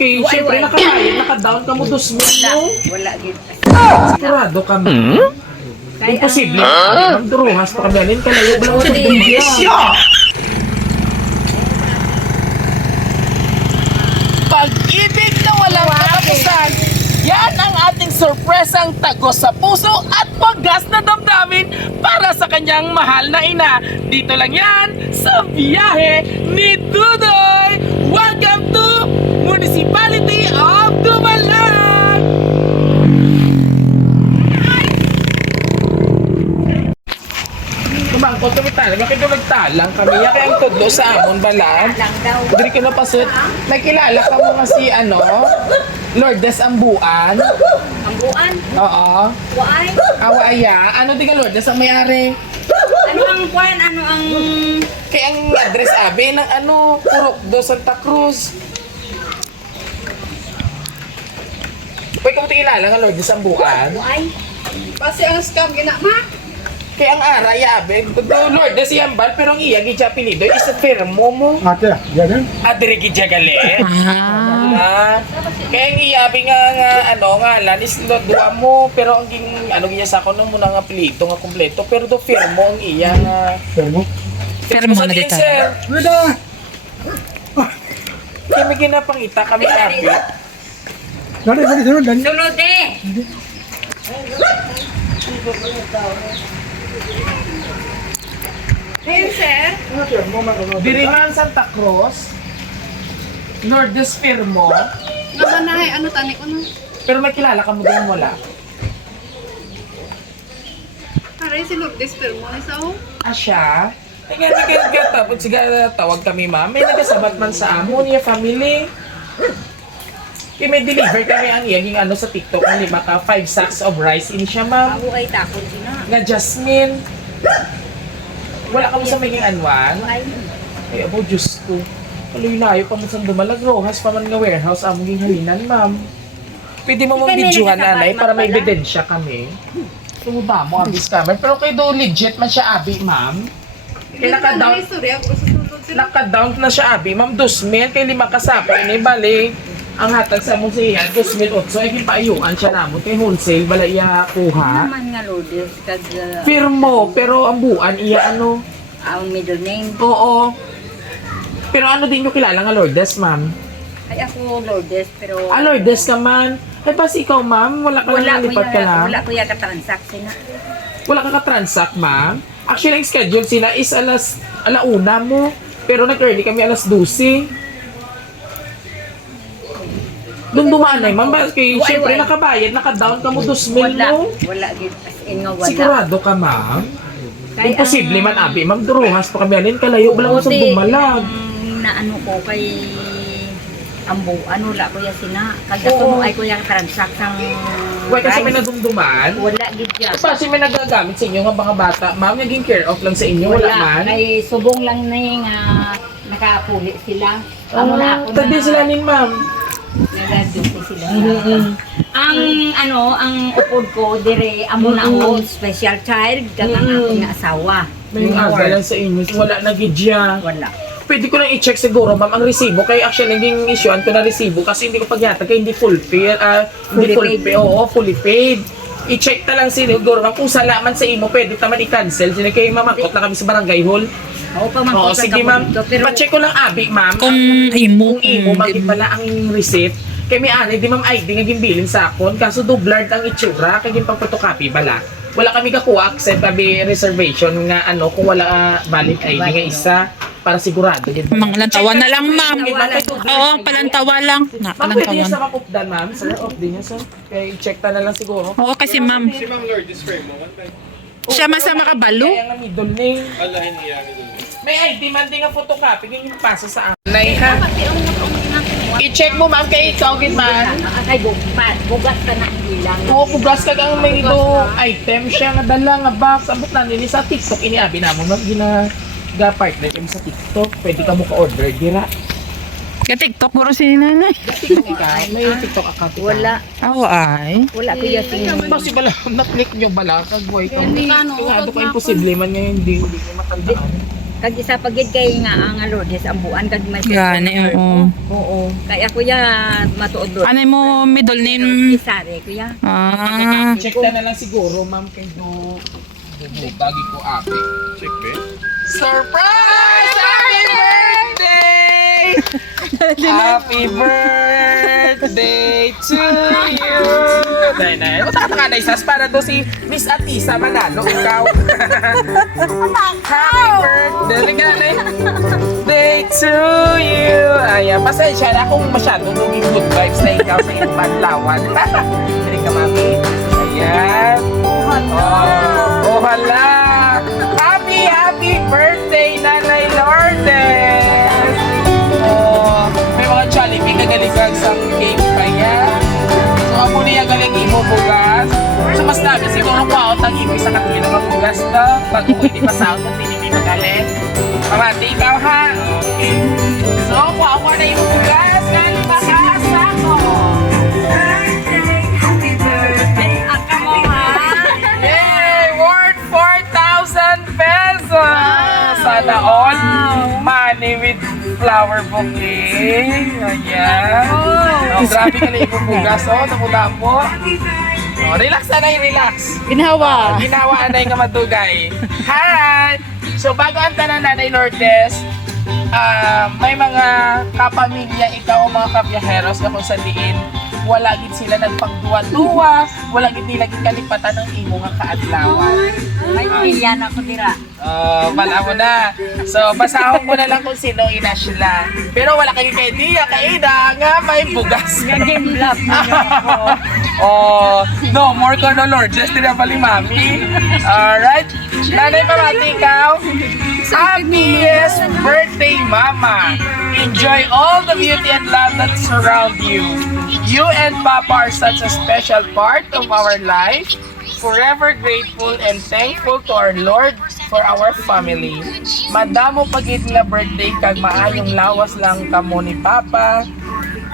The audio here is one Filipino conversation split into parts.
kay syempre nakabayad, naka-down ka mo 2,000 no? Wala gid. Sigurado ka mo. Imposible. Ang duruhas pa kami alin ka layo lang sa dumbia. Pag-ibig na walang katapusan. Yan ang ating sorpresang tagos sa puso at pagas na damdamin para sa kanyang mahal na ina. Dito lang yan sa biyahe ni Dudoy. Welcome to Municipality of Dumalag! Kumang ko tumitala, bakit nagtalang kami? Yan kaya ang tudlo sa amon balag. Lang daw. Diri ka napasot. May kilala ka mo nga si Lourdes Ambuan. Ambuan. Oo. Why? Awaya. Ano di ka Lourdes ang may-ari? Ano ang kwan? Ano ang... Kaya ang address abi ng Purok do Santa Cruz. Uy, kung kilala nga Lourdes Ambuan. Why? Pasi ang scam ginama. Kaya ang ara yabe. Do Lourdes Yambal pero ang iya gidya apelido is firmo mo. Ate, yan. Adire gidya galit. Kaya ang iyabi nga ngalan is duwa mo pero ang gidya sa ako nung muna nga apelido nga kompleto pero do firmo ang iya nga. Firmo na din, dito. sir. Wala! Kaya may ginapangita kami yabi. Dali, sunod. Sunod eh! Ayun, sir. Diriman Santa Cruz. Lourdes firmo. Nga ba na ano tani ko na? Pero may kilala ka mo din wala. Aray si Lourdes Permo ni sao? Asya. Tingnan tapos sigara tawag kami ma'am. May nagasabat man sa amo niya family. Kaya may deliver kami ang iyaging sa TikTok ng 5 sacks of rice. Ini siya ma'am. Ako ay takot sina. Nga Jasmine. Wala ka mo sa maging anwan. Why? Ay abo Diyos ko. Kaloy-layo pa mo sa dumalag. Rojas pa man nga warehouse. Among ging halinan ma'am. Pwede mo mong videohan nanay para may ebidensya kami. Sumuba mo ang scammer. Pero kayo do legit man siya abi ma'am. Kaya naka-down. Istorya ko sa sunod sila. Naka-down na siya abi ma'am. 2,000 kay 5 kasapa. Ini bali. Ang hatag sa mong siya 2,008. Ay kimpaayuan siya namon. Kay wholesale bala iya kuha. Naman nga Lourdes kag Firmo. Pero ang buan iya ang middle name. Oo. Pero ano din yung kilala nga Lourdes ma'am? Ay ako Lourdes pero... Lourdes ka man. Ay pas ikaw ma'am. Wala ka lang lipat ka lang. Wala ko yung katransaksi na. Wala ka ka-transact ma'am. Actually ang schedule sila is alauna mo. Pero nag-early kami 12:00. Doon dumaan na ma'am. Kaya syempre nakabayad. Naka-down ka mo 2,000 Wala. mo. Wala gid as in nga wala. Sigurado ka ma'am. Kaya Imposible man abi. Ma'am duruhas pa kami alin. Kalayo ba lang sa dumalag. Na ano ko kay wala ko ya sina. Kag ako mo ay ko yung transaksang Why kasi may nadumduman? wala gid ya. Kasi may nagagamit sa inyo nga mga bata. Ma'am, naging care off lang sa inyo. Wala man. Kay subong lang na yung nakapuli sila. Amo na ako Tabi sila nin ma'am. nag-duty sila. Ang upod ko dire amo na ako special child kag ang akong asawa. May aga lang sa inyo. Wala na gidya. Wala. Pwede ko lang i-check siguro ma'am ang resibo. Kaya actually naging issuean ko na resibo kasi hindi ko pagyatag kaya hindi full pay. Hindi full pay. Oo, fully paid. I-check na lang siguro ma'am kung salaman sa imo pwede taman i-cancel. Sila kayo mamakot na kami sa barangay hall. Oo pa man Oo, sige ma'am. Pa-check ko lang abi ma'am. Kung imo, Kung imo, maging pala ang receipt. Kaya may anay, di ma'am ID nga gimbilin sa akon. Kaso dublard ang itsura, kaya yung pang-photocopy bala. Wala kami kakuha, accept kami reservation nga kung wala valid ID nga isa, para sigurado. Manglantawa na lang, ma'am. Oo, palantawa lang. Ma'am, pwede Palantawan. niya sa mapupdan, ma'am. Sir, off din niya, sir. Kaya i-check ta na lang siguro. Oo, kasi ma'am. Siya man sa makabalo. Kaya nga middle name. May ID man din nga photocopy, yung pasa sa anay, ha? I-check mo, ma'am, kay ikaw, gid man. Ay bugas ka na ilang. Oo, bugas ka ang may do item siya nga dala nga box. Abot na nini sa TikTok iniabi na mo ma'am partner kami sa TikTok. Pwede ka mo ka-order dira. Ka-TikTok mo si nanay. TikTok ka, may TikTok account ka. Wala. Oo, ay. Wala ko yung tingin. Basi bala, na-click nyo bala kag boy ka. Hindi, ano, Kaya upload ka na imposible man ngayon hindi ko matandaan. Kag isa pagid kay nga ang Lourdes ang buwan kag may Gani, oo. Oo. Kaya kuya matuod Lourdes. Ano mo middle name? Isare kuya. Ah. Check na lang siguro, ma'am, kay bagi ko ate. Check Surprise! Happy birthday! Happy birthday to you! Dahil na, utak ka na isas para to si Miss Atisa Manalo, ikaw. Happy birthday! Day to you! Ayan, pasensya na kung masyado naging good vibes na ikaw sa iyong panlawan. Hindi ka, mami. Ayan. Oh, hala! Happy birthday, Nanay Lourdes! Oh, may mga Jollibee kagaligag sa cake pa yan. So, ako niya galing imubugas. So, mas namin siguro pa ang ibig sa katuloy na mabugas na. Pag hindi pa sound at hindi may magaling. Pamati ikaw ha. Okay. So, ako na imubugas. Galing makasa ko. Yay! Worth 4,000 pesos! Sana all money with flower bouquet. Ayan. Oh, grabe ka na ibubugas. Oh, namuta po. Oh, relax na na, relax. Ginawa. Ginawa na yung kamadugay. Hi! So, bago ang tanan Nanay Lourdes, may mga kapamilya, ikaw mga kabiyaheros na kung saan diin, wala gid sila nagpagduwa-duwa, wala gid nila kalipatan ng imo nga kaadlawan. May pilihan ako dira. Wala mo na. So, basahon mo na lang kung sino ina sila. Pero wala kang idea, kaida nga may bugas. Game love na ako. Oh, no more ka no Lord. Just na pali mami. Alright. Nanay Pamati, ikaw. Happiest birthday, Mama. Enjoy all the beauty and love that surround you. You and Papa are such a special part of our life. Forever grateful and thankful to our Lord for our family. Madamo pagid nga birthday kag maayong lawas lang kamo ni Papa.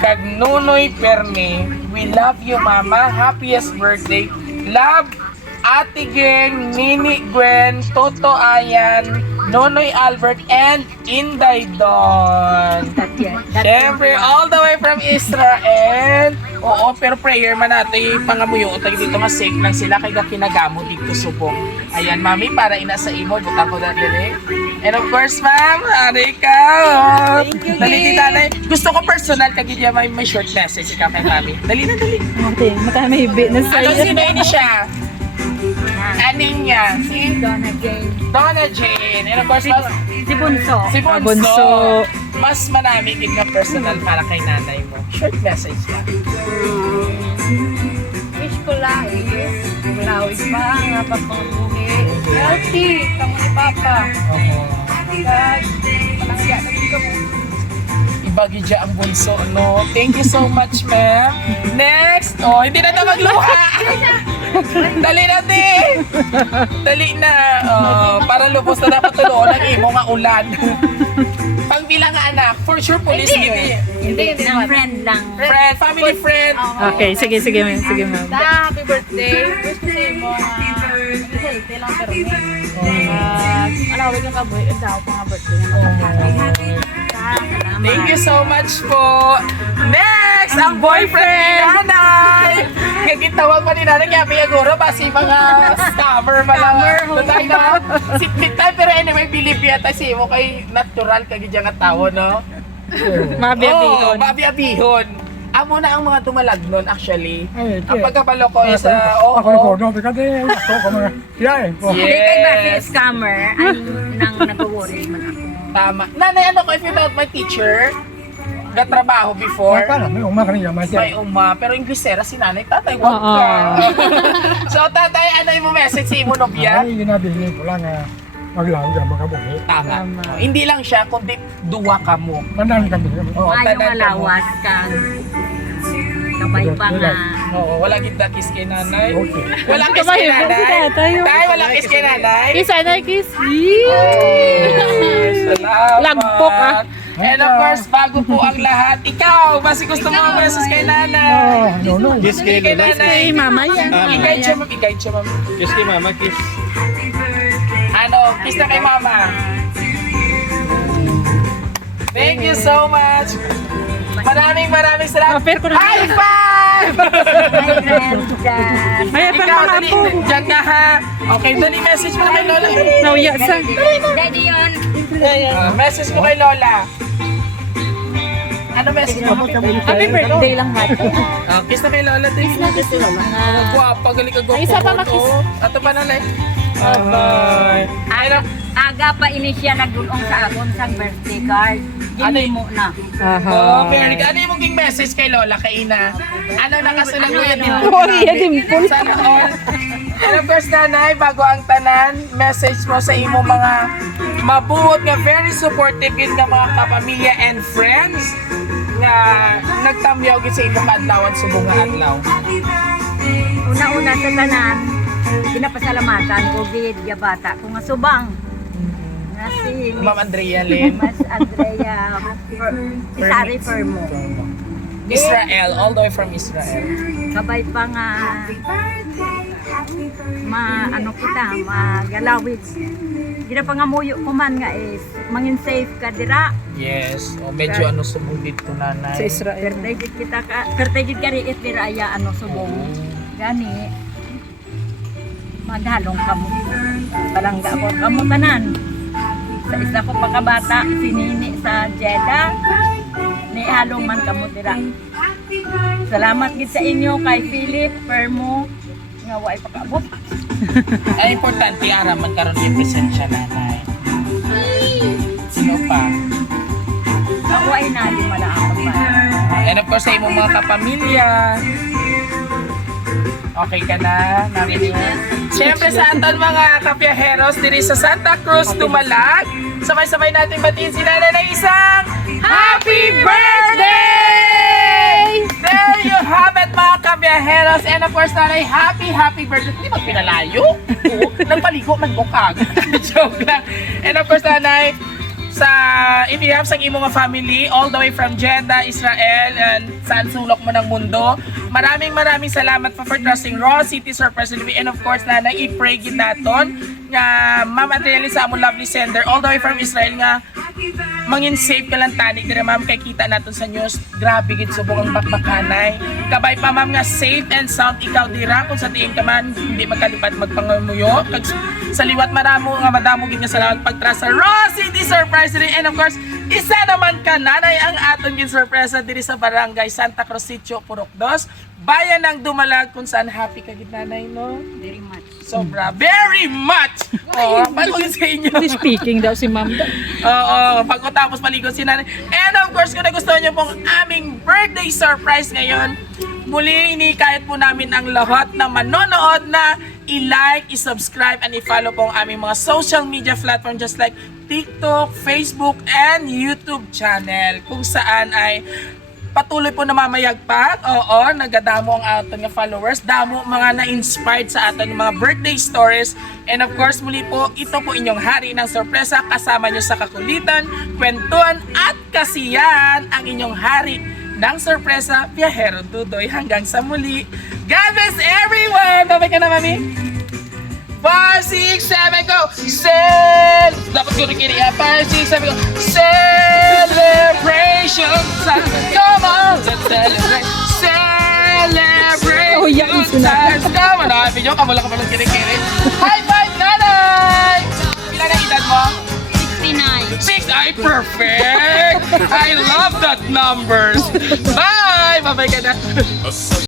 Kag Nunoy Perme, we love you Mama. Happiest birthday. Love Ate Geng, Nini Gwen, Toto Ayan, Nonoy Albert, and Inday Don. Siyempre, all the way from Israel. Oo, pero prayer man natin, pangamuyo, tayo dito nga safe lang sila, kaya kinagamo dito subong. Ayan, mami, para ina sa imo, butang ko na din. And of course, ma'am, hari ka. Dali, nanay. Gusto ko personal, kagidya may short message ikaw kay mami. Dali na, dali. Okay, matamibi na Ano sino ini siya? Aning niya, si Donna Jane. Donna Jane. And of course, Si Bunso. si Bonso. Bonso. Mas manami din na personal para kay nanay mo. Short message lang. Wish ko lang is malawig pa nga pagpabuhi. Healthy, kamo ni Papa. Kag panangya na din kamo. Ibagi dyan ang bunso, no? Thank you so much, ma'am. Next! Oh, hindi na magluha! Dali na, te! Dali na! Oh, para lubos na dapat tuloon ang imo nga ulan. Pang bilang nga anak, for sure, police gini. Hindi Ng friend lang. Friend, family friend. Okay, sige, ma'am. Sige, ma'am. Happy birthday. Wish ko sa imo healthy lang pero alawig yung kabuhi. Daw pa nga birthday nga. Thank you so much po. Next, ang boyfriend ni nanay. Kagitawag pa ni nanay kaya piyaguro ba si mga scammer pa lang. Tutay na. Sipit tayo pero anyway, believe yata si mo kay natural kagidya nga tao, no? Mabiyabihon. Oh, mabiyabihon. Amo na ang mga tumalagnon actually. Ay, Ang pagkabalo ko is Ako rin ko, no, kasi ako ko mga, yeah, Hindi kay ba si yes, scammer ay nang nag-worry man ako. tama. Nanay, ano ko if you're not my teacher, gatrabaho before. may umak rin yung May pero Inglesera si nanay, tatay, wag ka. So tatay, ano yung message sa imo nobya? Ay, ginabili ko lang maglaw ka makabuhi. Tama. Oh, hindi lang siya, kundi duwa ka mo. Mandan kami. Oo, Ayaw tanan ka mo. malawas kang kabay pa nga. Oo, wala kita kiss kay nanay. Okay. Wala kiss kay nanay. Tay, wala kiss kay nanay. Kiss, anay, kiss. Salamat. Lagpok, ah. And of course, bago po ang lahat, ikaw, basi gusto mo message kay nanay. No. Kiss kay nanay. Kay mama yan. I-guide siya, ma'am. I-guide siya, ma'am. Kiss kay mama, kiss. Ano, kiss na kay mama. Thank you so much. Maraming salamat. Offer ko na. High five! My friends dyan. May pa Ikaw, mga dali, po. dyan ka ha. Okay, dali message mo na kay Lola. Nauya sa. Daddy yun. Message mo kay Lola. Ano message mo? Happy birthday lang natin. Kiss na kay Lola din. Kiss na Lola. Guwapa, galing ka guwapo. Isa pa makiss. Ato pa nanay. Bye. Aga pa ini siya nagdulong sa akon sa birthday card. Ano Gini mo na. Oh, very good. Ano yung mong message kay Lola, kay Ina? Ano nakasulat ko yan? Sorry, Dimple. Sana all. And of course, nanay, bago ang tanan, message mo sa imo mga mabuot nga very supportive yun nga mga kapamilya and friends nga nagtamyaw gid sa imo kaadlawan subong nga adlaw. Una-una sa tanan, pinapasalamatan ko gid ya bata kung nga subang. Nga si Ma'am Andrea Lynn. Mas Andrea si Sari Fermo. Israel, all the way from Israel. Kabay pa nga ano kita, magalawid. Gina pa nga muyo ko man nga is mangin safe ka dira. Yes, o medyo ano subong dito nanay. Sa Israel. Pertegit kita ka, pertegit ka riit dira ya ano subong. Gani maghalong kamo. Palangga ko kamo tanan. Sa isa ko pagkabata, sinini sa Jeddah. Ni halong man kamo dira. Salamat gid sa inyo kay Philip Fermo nga way pakaabot. Ay importante araman karon yung presensya nanay. Sino pa? Ako ay nali mala ako pa. And of course sa imong mga kapamilya. Okay ka na? Namin yun. Siyempre sa aton mga kapiyaheros diri sa Santa Cruz, Dumalag. Sabay-sabay natin batiin si nanay ng isang Happy Birthday! There you have it mga kapiyaheros. And of course nanay, happy birthday. Hindi ba pinalayo? Oo, nagpaligo, nagbukag. Joke lang. And of course nanay, if you have sa imong mga family all the way from Jeddah, Israel, and saan sulok mo ng mundo, maraming salamat po for trusting Raw City Surprise TV. And of course, nanay, i-pray gid naton nga Ma'am Adrieli sa among lovely sender all the way from Israel nga mangin safe ka lang tani dire ma'am kay kita naton sa news. Grabe gid subong ang bakbakanay. Kabay pa ma'am nga safe and sound ikaw dira kung sa tiin ka man hindi magkalipad magpangamuyo kag sa liwat maramo nga madamo gid nga salamat pagtrust sa Raw City Surprise TV. And of course, isa naman ka nanay ang aton gid sorpresa diri sa Barangay Santa Cruz Sitio Purok 2, bayan ng Dumalag kung saan happy ka gid nanay no. Very much. Sobra, very much. Oh, paano yun sa inyo? Speaking daw si ma'am. Oo, pagkatapos paligo si nanay. And of course, kung nagustuhan nyo pong aming birthday surprise ngayon, muli inikayat po namin ang lahat na manonood na i-like, i-subscribe, and i-follow po ang aming mga social media platform just like TikTok, Facebook, and YouTube channel kung saan ay patuloy po namamayagpag. Oo, nagadamo ang aton nga followers. Damo mga na-inspired sa aton mga birthday stories. And of course, muli po, ito po inyong hari ng sorpresa. Kasama nyo sa kakulitan, kwentuhan at kasiyahan ang inyong hari ng sorpresa, Biyahero Dudoy. Hanggang sa muli. God bless everyone! Babay ka na, mami. 5, 6, 7, go! Dapat ko rin kini. 5, 6, 7, go! Celebration time! Come on! Let's celebrate! Celebration time! Come on! Video ka, wala ka palang kini-kini. High five, nanay! Ilan ang edad mo? 69. 6! Ay, perfect! I love that numbers! Bye! Babay ka na!